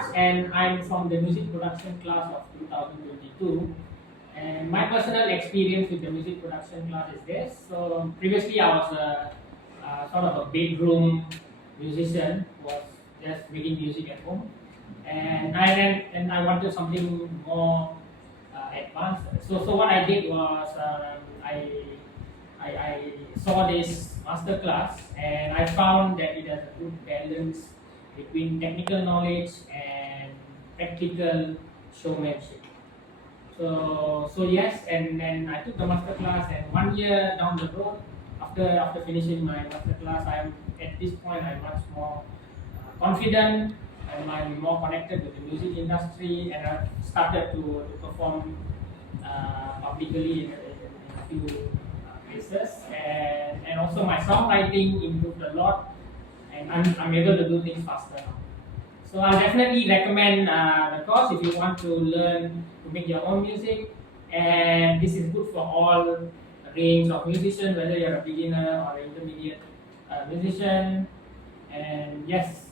Raj, and I'm from the music production class of 2022. And my personal experience with the music production class is this. So previously I was a sort of a bedroom musician, was just making music at home, and I wanted something more advanced. So what I did was I saw this master class, and I found that it has a good balance between technical knowledge and practical showmanship. So yes, and then I took the master class, and 1 year down the road, after finishing my master class, I'm at this point I'm much more confident, and I'm more connected with the music industry, and I've started to perform publicly in a few places, and also my songwriting improved a lot, and I'm able to do things faster now. So I definitely recommend the course if you want to learn to make your own music, and this is good for all range of musicians, whether you're a beginner or an intermediate musician. And yes,